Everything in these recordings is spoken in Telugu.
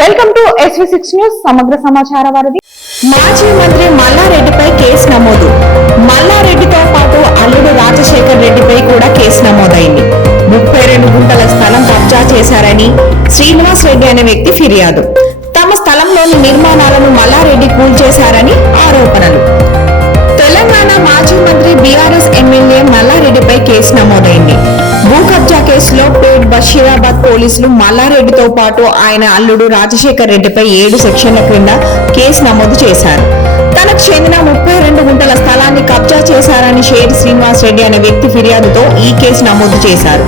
వెల్కమ్ టు SV6 న్యూస్ సమగ్ర సమాచార వారధి. మాజీ మంత్రి మల్లారెడ్డిపై కేసు నమోదు. మల్లారెడ్డితో పాటు అల్లుడు రాజశేఖర్ రెడ్డిపై కూడా కేసు నమోదైంది. 32 గుంటల స్థలం కబ్జా చేశారని శ్రీనివాస్ రెడ్డి అనే వ్యక్తి ఫిర్యాదు. తమ స్థలంలోని నిర్మాణాలను మల్లారెడ్డి కూల్చేశారని ఆరోపణలు. తెలంగాణ మాజీ మంత్రి బీఆర్ఎస్ ఎమ్మెల్యే మల్లారెడ్డిపై కేసు నమోదైంది. భూ కబ్జా కేసులో పేట్ బషీరాబాద్ పోలీసులు మల్లారెడ్డితో పాటు ఆయన అల్లుడు రాజశేఖర్ రెడ్డిపై 7 సెక్షన్ల క్రింద కేసు నమోదు చేశారు. తనకు చెందిన 32 గుంటల స్థలాన్ని కబ్జా చేశారని షేర్ శ్రీనివాస్ రెడ్డి అనే వ్యక్తి ఫిర్యాదుతో ఈ కేసు నమోదు చేశారు.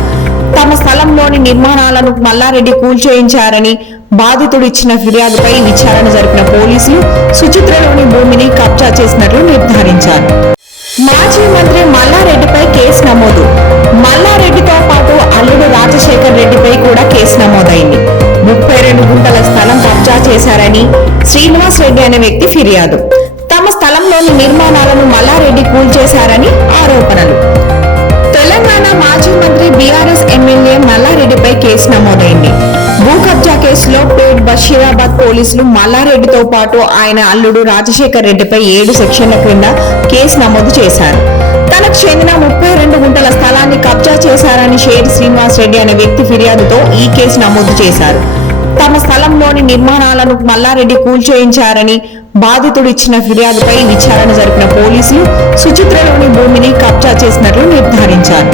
తమ స్థలంలోని నిర్మాణాలను మల్లారెడ్డి కూల్చేయించారని బాధితుడు ఇచ్చిన ఫిర్యాదుపై విచారణ జరిపిన పోలీసులు సుచిత్రలోని భూమిని కబ్జా చేసినట్లు నిర్ధారించారు. మాజీ మంత్రి మల్లారెడ్డిపై కేసు నమోదు. మల్లారెడ్డితో పాటు అల్లుడు రాజశేఖర్ రెడ్డిపై కూడా కేసు నమోదైంది. 32 గుంటల స్థలం కబ్జా చేశారని శ్రీనివాస్ రెడ్డి అనే వ్యక్తి ఫిర్యాదు. తమ స్థలంలోని నిర్మాణాలను మల్లారెడ్డి కూల్చేశారని ఆరోపణలు. తెలంగాణ మాజీ మంత్రి బీఆర్ఎస్ ఎమ్మెల్యే మల్లారెడ్డిపై కేసు నమోదైంది. భూ కబ్జా కేసులో పేట్ బషీరాబాద్ పోలీసులు మల్లారెడ్డితో పాటు ఆయన అల్లుడు రాజశేఖర్ రెడ్డిపై 7 సెక్షన్ల క్రింద కేసు నమోదు చేశారు. తనకు చెందిన 32 గుంటల స్థలాన్ని కబ్జా చేశారని షేర్ శ్రీనివాస్ రెడ్డి అనే వ్యక్తి ఫిర్యాదుతో ఈ కేసు నమోదు చేశారు. తమ స్థలంలోని నిర్మాణాలను మల్లారెడ్డి కూల్చేయించారని బాధితుడు ఇచ్చిన ఫిర్యాదుపై విచారణ జరిపిన పోలీసులు సుచిత్రలోని భూమిని కబ్జా చేసినట్లు నిర్ధారించారు.